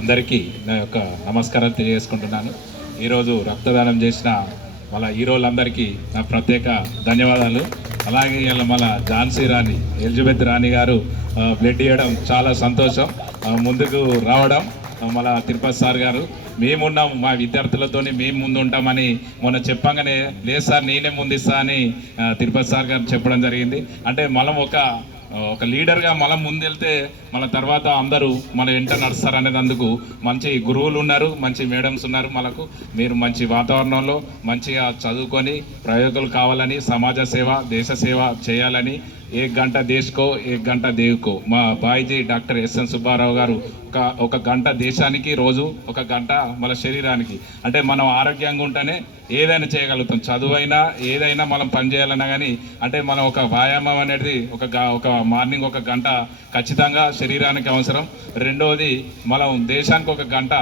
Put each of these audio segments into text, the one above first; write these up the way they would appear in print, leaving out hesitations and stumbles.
అందరికీ నా యొక్క నమస్కారాలు తెలియజేసుకుంటున్నాను. ఈరోజు రక్తదానం చేసిన వాళ్ళ హీరోలందరికీ నా ప్రత్యేక ధన్యవాదాలు. అలాగే ఇలా మన ఝాన్సీ రాణి ఎలిజబెత్ రాణి గారు బ్లడ్ ఇవ్వడం చాలా సంతోషం. ముందుకు రావడం మన తిరుపతి సార్ గారు మేమున్నాం, మా విద్యార్థులతో మేము ముందు ఉంటామని మొన్న చెప్పగానే లేదు సార్ నేనే ముందిస్తా అని తిరుపతి సార్ గారు చెప్పడం జరిగింది. అంటే మనం ఒక లీడర్గా మనం ముందెళ్తే మన తర్వాత అందరూ మన వెంట నడుస్తారు అనేందుకు మంచి గురువులు ఉన్నారు, మంచి మేడమ్స్ ఉన్నారు. మనకు మీరు మంచి వాతావరణంలో మంచిగా చదువుకొని ప్రయోగాలు కావాలని, సమాజ సేవ దేశ సేవ చేయాలని, एक घंटा देश को एक घंटा देव को మా బాయిజీ డాక్టర్ ఎస్ఎన్ సుబ్బారావు గారు ఒక గంట దేశానికి రోజు ఒక గంట మన శరీరానికి, అంటే మనం ఆరోగ్యంగా ఉంటేనే ఏదైనా చేయగలుగుతాం. చదువైనా ఏదైనా మనం పని చేయాలన్నా కానీ అంటే మనం ఒక వ్యాయామం అనేది ఒక మార్నింగ్ ఒక గంట ఖచ్చితంగా శరీరానికి అవసరం. రెండవది మనం దేశానికి ఒక గంట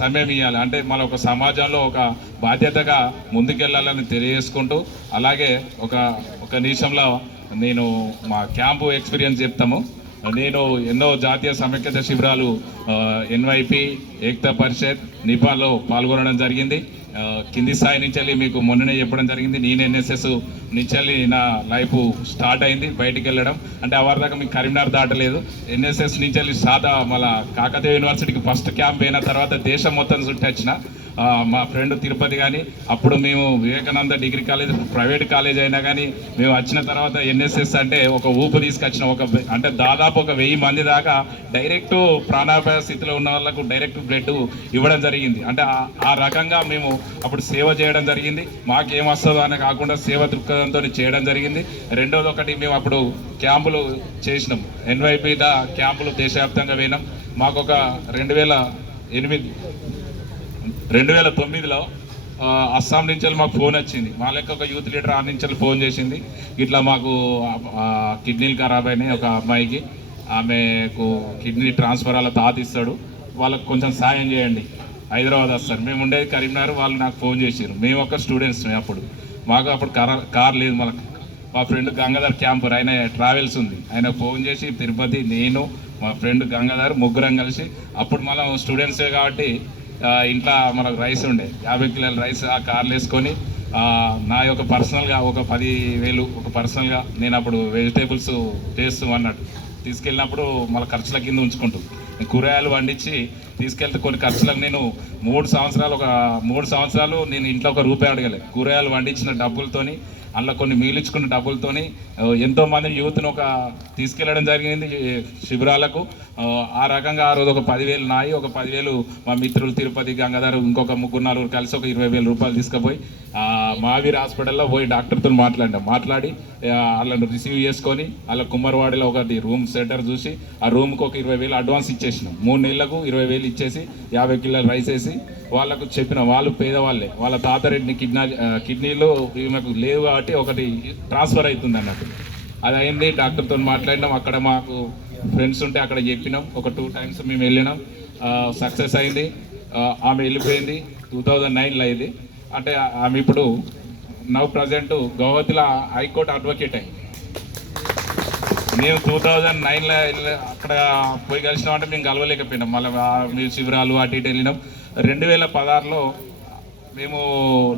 సమయం ఇవ్వాలి, అంటే మన ఒక సమాజంలో ఒక బాధ్యతగా ముందుకెళ్ళాలని తెలియజేసుకుంటూ, అలాగే ఒక నిమిషంలో నేను మా క్యాంపు ఎక్స్పీరియన్స్ చెప్తాము. నేను ఎన్నో జాతీయ సమైక్యత శిబిరాలు ఎన్వైపి ఏక్తా పరిషత్ నిపాల్లో పాల్గొనడం జరిగింది. కింది స్థాయి నుంచి వెళ్ళి మీకు మొన్ననే చెప్పడం జరిగింది. నేను ఎన్ఎస్ఎస్ నుంచి వెళ్ళి నా లైఫ్ స్టార్ట్ అయింది. బయటికి వెళ్ళడం అంటే అవరి దాకా మీకు కరీంనగర్ దాటలేదు. ఎన్ఎస్ఎస్ నుంచి వెళ్ళి మళ్ళీ కాకతీయ యూనివర్సిటీకి ఫస్ట్ క్యాంప్ అయిన తర్వాత దేశం మొత్తం చుట్టి వచ్చిన. మా ఫ్రెండ్ తిరుపతి కానీ అప్పుడు మేము Vivekananda degree college private college అయినా కానీ మేము వచ్చిన తర్వాత ఎన్ఎస్ఎస్ అంటే ఒక ఊపు తీసుకొచ్చిన అంటే దాదాపు 1000 మంది దాకా డైరెక్ట్ ప్రాణాపాయ స్థితిలో ఉన్న వాళ్ళకు డైరెక్ట్ బ్లడ్ ఇవ్వడం జరిగింది. అంటే ఆ రకంగా మేము అప్పుడు సేవ చేయడం జరిగింది. మాకేం వస్తుందో అని కాకుండా సేవ దృక్పథంతో చేయడం జరిగింది. రెండోది మేము అప్పుడు క్యాంపులు చేసినాం. ఎన్వైపి క్యాంపులు దేశవ్యాప్తంగా పోయినాం. మాకు 2009లో అస్సాం నుంచి మాకు ఫోన్ వచ్చింది. మా లెక్క ఒక యూత్ లీడర్ నుంచి ఫోన్ చేసింది, ఇట్లా మాకు కిడ్నీలు ఖరాబ్ అయినాయి ఒక అమ్మాయికి, ఆమెకు కిడ్నీ ట్రాన్స్ఫర్ అలా తాతిస్తాడు, వాళ్ళకు కొంచెం సాయం చేయండి, హైదరాబాద్ వస్తారు. మేము ఉండేది కరీంనగర్. వాళ్ళు నాకు ఫోన్ చేసారు. మేము ఒక స్టూడెంట్స్ అప్పుడు కార్ లేదు. మా ఫ్రెండ్ గంగాధర్ క్యాంపర్, ఆయన ట్రావెల్స్ ఉంది, ఆయన ఫోన్ చేసి తిరుపతి, నేను మా ఫ్రెండ్ గంగాధర్ ముగ్గురం కలిసి, అప్పుడు మనం స్టూడెంట్సే కాబట్టి ఇంట్లో మనకు రైస్ ఉండే 50 కిలోల రైస్ ఆ కార్లు వేసుకొని నా యొక్క పర్సనల్గా 10,000 పర్సనల్గా నేను అప్పుడు వెజిటేబుల్స్ చేస్తూ అన్నట్టు తీసుకెళ్ళినప్పుడు మళ్ళీ ఖర్చుల కింద ఉంచుకుంటూ కూరగాయలు వండించి తీసుకెళ్తే కొన్ని ఖర్చులకు నేను 3 సంవత్సరాలు నేను ఇంట్లో ₹1 అడగలేదు. కూరగాయలు వండించిన డబ్బులతోని అందులో కొన్ని మిగిలించుకున్న డబ్బులతోని ఎంతోమంది యూత్ను తీసుకెళ్ళడం జరిగింది శిబిరాలకు. ఆ రకంగా ఆ రోజు 10,000 నాయి, 10,000 మా మిత్రులు తిరుపతి గంగాధర్ ఇంకొక 3-4 కలిసి ₹20,000 తీసుకుపోయి మావీర్ హాస్పిటల్లో పోయి డాక్టర్తో మాట్లాడి వాళ్ళని రిసీవ్ చేసుకొని వాళ్ళ కుమ్మరవాడిలో ఒకటి రూమ్ సెంటర్ చూసి ఆ రూమ్కి 20,000 అడ్వాన్స్ ఇచ్చేసినాం. 3 నెలలకు 20,000 ఇచ్చేసి 50 కిలోల రైస్ వేసి వాళ్ళకు చెప్పిన, వాళ్ళు పేదవాళ్ళే, వాళ్ళ తాతరెడ్డిని కిడ్నీలు ఈమెకు లేవు కాబట్టి ఒకటి ట్రాన్స్ఫర్ అవుతుంది అన్నట్టు. అది అయింది. డాక్టర్తో మాట్లాడినాం. అక్కడ మాకు ఫ్రెండ్స్ ఉంటే అక్కడ చెప్పినాం. 2 టైమ్స్ మేము వెళ్ళినాం. సక్సెస్ అయింది. ఆమె వెళ్ళిపోయింది. 2009లో అయింది. అంటే ఆమె ఇప్పుడు ప్రజెంట్ గౌహతిలో హైకోర్టు అడ్వకేట్ అయింది. మేము 2009లో అక్కడ పోయి కలిసినామంటే మేము కలవలేకపోయినాం. మళ్ళీ మీ శిబిరాలు అటు ఇటు వెళ్ళినాం. 2016లో మేము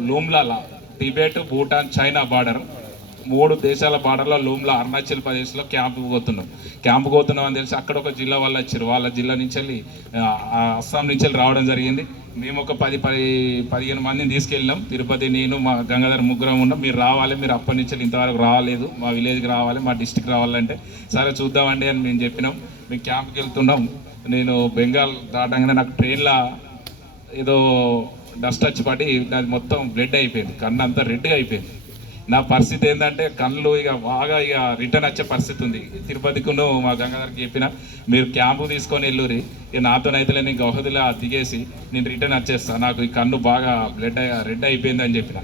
లూమ్లాలో టిబెట్, భూటాన్, చైనా బార్డర్ 3 దేశాల బార్డర్లో లూమ్లా అరుణాచల్ ప్రదేశ్లో క్యాంపు పోతున్నాం అని తెలిసి అక్కడ ఒక జిల్లా వాళ్ళు వచ్చారు. వాళ్ళ జిల్లా నుంచి వెళ్ళి అస్సాం నుంచి వెళ్ళి రావడం జరిగింది. మేము 10-15 మందిని తీసుకెళ్ళినాం. తిరుపతి, నేను, మా గంగాధర్ ముగ్గురం ఉన్నాం. మీరు రావాలి, మీరు అప్పటి నుంచి ఇంతవరకు రాలేదు, మా విలేజ్కి రావాలి, మా డిస్టిక్ రావాలంటే సరే చూద్దామండి అని మేము చెప్పినాం. మేము క్యాంప్కి వెళ్తున్నాం. నేను బెంగాల్ దాటంగానే నాకు ట్రైన్లో ఏదో డస్ట్ వచ్చి పడి నాది మొత్తం బ్లడ్ అయిపోయింది. కన్ను అంతా రెడ్గా అయిపోయింది. నా పరిస్థితి ఏంటంటే కళ్ళు బాగా రిటర్న్ వచ్చే పరిస్థితి ఉంది. తిరుపతికును మా గంగాధర్కి చెప్పిన, మీరు క్యాంపు తీసుకొని వెళ్ళురి, నాతోనైతే నేను గౌహతిలో దిగేసి నేను రిటర్న్ వచ్చేస్తాను, నాకు ఈ కన్ను బాగా రెడ్ అయిపోయింది అని చెప్పిన.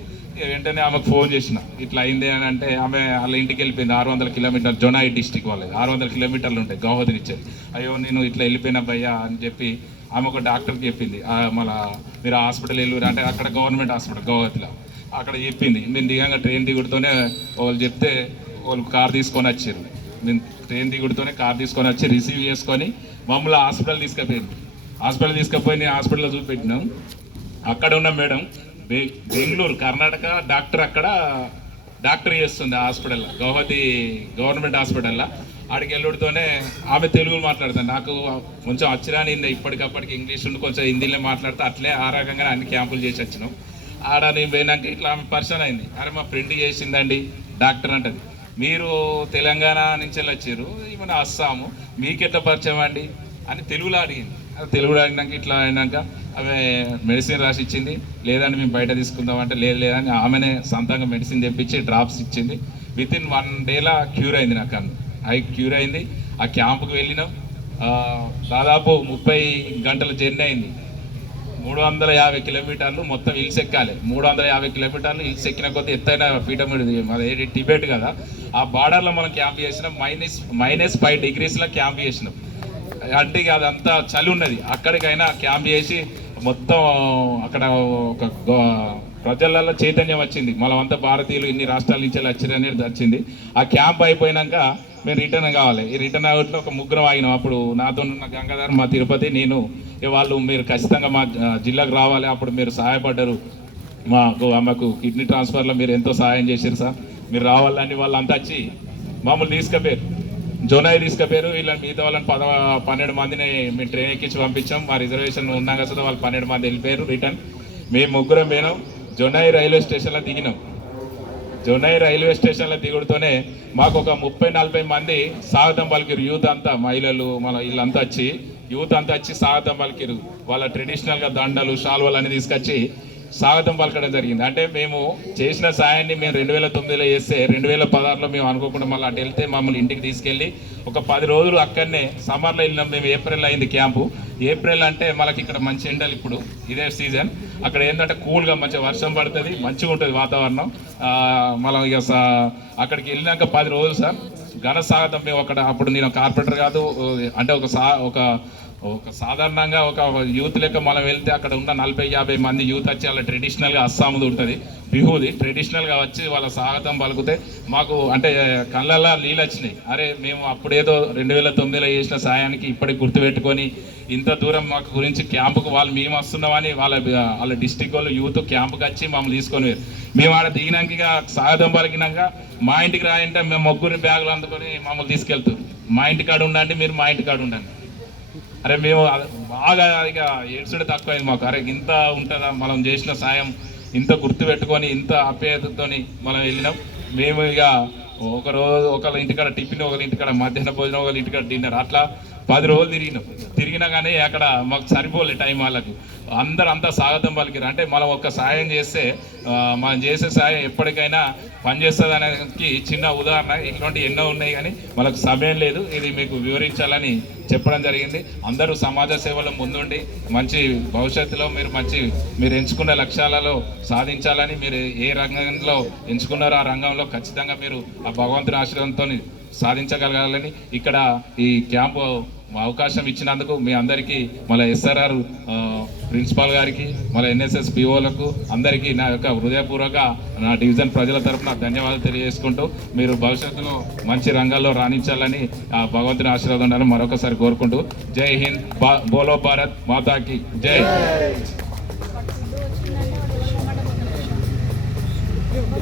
వెంటనే ఆమెకు ఫోన్ చేసిన, ఇట్లా అయింది అని అంటే ఆమె వాళ్ళ ఇంటికి వెళ్ళిపోయింది. 600 కిలోమీటర్లు, జొనాయి డిస్టిక్ వాళ్ళది 600 కిలోమీటర్లు ఉంటాయి గౌహతి నుంచి. అయ్యో నేను ఇట్లా వెళ్ళిపోయినా భయ్యా అని చెప్పి ఆమె ఒక డాక్టర్కి చెప్పింది. మళ్ళీ మీరు హాస్పిటల్ వెళ్ళురు అంటే అక్కడ గవర్నమెంట్ హాస్పిటల్ గౌహతిలో అక్కడ చెప్పింది. మేము దిగంగా ట్రైన్ దిగుడుతోనే వాళ్ళు చెప్తే వాళ్ళు కార్ తీసుకొని వచ్చారు. మేము ట్రైన్ దిగుడుతోనే కార్ తీసుకొని వచ్చి రిసీవ్ చేసుకొని మమ్మల్ని హాస్పిటల్ తీసుకుపోయింది. హాస్పిటల్ తీసుకుపోయి నేను హాస్పిటల్లో చూపెట్టినాం. అక్కడ ఉన్న మేడం బెంగళూరు కర్ణాటక డాక్టర్, అక్కడ డాక్టర్ చేస్తుంది ఆ హాస్పిటల్లో, గౌహతి గవర్నమెంట్ హాస్పిటల్లో. ఆడికి వెళ్ళుడితోనే ఆమె తెలుగులో మాట్లాడుతాను. నాకు కొంచెం అచ్చిరాని ఇప్పటికప్పటికి ఇంగ్లీష్ ఉండి కొంచెం హిందీలో మాట్లాడితే అట్లే ఆ రకంగా అన్ని క్యాంపులు చేసి వచ్చినాం. ఆడ నేను పోయినాక ఇట్లా ఆమె పరిచయం అయింది. అరే మా ఫ్రెండ్ చేసిందండి డాక్టర్ అంటది. మీరు తెలంగాణ నుంచి వచ్చారు, ఈమె అస్సాము, మీకెట్లా పరిచయం అండి అని తెలుగులో అడిగింది. తెలుగులో అడిగినాక ఇట్లా అయినాక ఆమె మెడిసిన్ రాసి ఇచ్చింది. లేదండి మేము బయట తీసుకుందాం అంటే లేదని ఆమెనే సొంతంగా మెడిసిన్ తెప్పించి డ్రాప్స్ ఇచ్చింది. విత్ ఇన్ 1 డేలో క్యూర్ అయింది. నాకు క్యూర్ అయింది. ఆ క్యాంపుకి వెళ్ళినాం. దాదాపు 30 గంటల జర్నీ అయింది. 350 కిలోమీటర్లు మొత్తం హిల్స్ ఎక్కాలి. 350 కిలోమీటర్లు హిల్స్ ఎక్కిన కొద్ది ఎత్తైన పీఠం, అది టిబెట్ కదా, ఆ బార్డర్లో మనం క్యాంప్ చేసినాం. -5 డిగ్రీస్లో క్యాంప్ చేసినాం. అంటే ఇక అదంతా చలి ఉన్నది. అక్కడికైనా క్యాంప్ చేసి మొత్తం అక్కడ ఒక ప్రజలలో చైతన్యం వచ్చింది. మనమంతా భారతీయులు ఇన్ని రాష్ట్రాల నుంచి వచ్చారనేది వచ్చింది. ఆ క్యాంప్ అయిపోయినాక మేము రిటర్న్ కావాలి. ఈ రిటర్న్ అవుట్లో ఒక ముగ్గురం ఆగినాం. అప్పుడు నాతో ఉన్న గంగాధర్, మా తిరుపతి, నేను. వాళ్ళు మీరు ఖచ్చితంగా మా జిల్లాకు రావాలి, అప్పుడు మీరు సహాయపడ్డారు, మాకు కిడ్నీ ట్రాన్స్ఫర్లో మీరు ఎంతో సహాయం చేశారు సార్, మీరు రావాలని వాళ్ళంతా వచ్చి మమ్మల్ని తీసుకుపోయారు. జోనాయి తీసుకుపోయారు. వీళ్ళని మిగతా వాళ్ళని 12 మందిని మేము ట్రైన్ ఎక్కించి పంపించాం. మా రిజర్వేషన్ ఉన్నాం కదా, వాళ్ళు 12 మంది వెళ్ళిపోయారు రిటర్న్. మేము ముగ్గురం పోయినాం. జోనాయి రైల్వే స్టేషన్లో దిగినాం. జోనాయి రైల్వే స్టేషన్లో దిగుడుతోనే మాకు ఒక 30-40 మంది స్వాగతం పలికిరు. యూత్ అంతా, మహిళలు, మన వీళ్ళంతా వచ్చి, యూత్ అంతా వచ్చి స్వాగతం పలికిరు. వాళ్ళ ట్రెడిషనల్గా దండలు, షాల్వలు అన్నీ తీసుకొచ్చి స్వాగతం పలకడం జరిగింది. అంటే మేము చేసిన సాయాన్ని మేము 2009లో చేస్తే 2016లో మేము అనుకోకుండా మళ్ళీ అటు వెళ్తే మమ్మల్ని ఇంటికి తీసుకెళ్ళి ఒక 10 రోజులు అక్కడనే సమ్మర్లో వెళ్ళినాం. మేము ఏప్రిల్ అయింది క్యాంపు. ఏప్రిల్ అంటే మనకి ఇక్కడ మంచి ఎండలు, ఇప్పుడు ఇదే సీజన్. అక్కడ ఏంటంటే కూల్గా మంచిగా వర్షం పడుతుంది, మంచిగా ఉంటుంది వాతావరణం. మనం ఇక అక్కడికి వెళ్ళినాక 10 రోజులు సార్ ఘన స్వాగతం. మేము అప్పుడు నేను కార్పొరేటర్ కాదు, అంటే ఒక సాధారణంగా ఒక యూత్ లెక్క మనం వెళ్తే అక్కడ ఉన్న 40-50 మంది యూత్ వచ్చి వాళ్ళ ట్రెడిషనల్గా అస్సాముది ఉంటుంది, బిహుది ట్రెడిషనల్గా వచ్చి వాళ్ళ స్వాగతం పలికితే మాకు అంటే కళ్ళల్లో నీళ్ళు వచ్చినాయి. అరే మేము అప్పుడేదో 2009లో చేసిన సాయానికి ఇప్పటికి గుర్తుపెట్టుకొని ఇంత దూరం మాకు గురించి క్యాంపుకు మేము వస్తున్నామని వాళ్ళ డిస్టిక్ వాళ్ళు యూత్ క్యాంపుకి వచ్చి మమ్మల్ని తీసుకొని మేము ఆడ దిగినాక ఇక స్వాగతం పలికినాక మా ఇంటికి రాయంటే మేము ముగ్గురిని బ్యాగులు అందుకొని మమ్మల్ని తీసుకెళ్తారు. మా ఇంటికాడ ఉండండి, మీరు మా ఇంటికాడ ఉండండి. అరే మేము బాగా ఇక ఏడ్చుడే తక్కువైంది మాకు. అరే ఇంత ఉంటుందా మనం చేసిన సాయం, ఇంత గుర్తుపెట్టుకొని ఇంత ఆప్యాయతతో మనం వెళ్ళినాం. మేము ఇక ఒకరోజు ఒకళ్ళ ఇంటికాడ టిఫిన్, ఒకళ్ళ ఇంటికాడ మధ్యాహ్న భోజనం, ఒకళ్ళ ఇంటికాడ డిన్నర్, అట్లా 10 రోజులు తిరిగినా కానీ అక్కడ మాకు సరిపోలే టైం. వాళ్ళకు అంతా స్వాగతం పలికిరు. అంటే మనం ఒక సాయం చేస్తే మనం చేసే సాయం ఎప్పటికైనా పనిచేస్తుంది అనేది చిన్న ఉదాహరణ. ఇట్లాంటివి ఎన్నో ఉన్నాయి కానీ మనకు సమయం లేదు, ఇది మీకు వివరించాలని చెప్పడం జరిగింది. అందరూ సమాజ సేవలో ముందుండి మంచి భవిష్యత్తులో మీరు ఎంచుకున్న లక్ష్యాలలో సాధించాలని, మీరు ఏ రంగంలో ఎంచుకున్నారో ఆ రంగంలో ఖచ్చితంగా మీరు ఆ భగవంతుని ఆశీర్వాదంతో సాధించగలగాలని ఇక్కడ ఈ క్యాంపు అవకాశం ఇచ్చినందుకు మీ అందరికీ, మన SRR ప్రిన్సిపాల్ గారికి, మన NSS POలకు అందరికీ నా యొక్క హృదయపూర్వక నా డివిజన్ ప్రజల తరఫున ధన్యవాదాలు తెలియజేసుకుంటూ మీరు భవిష్యత్తులో మంచి రంగాల్లో రాణించాలని ఆ భగవంతుని ఆశీర్వాదం మరొకసారి కోరుకుంటూ జై హింద్, బోలో భారత్ మాతాకి జై.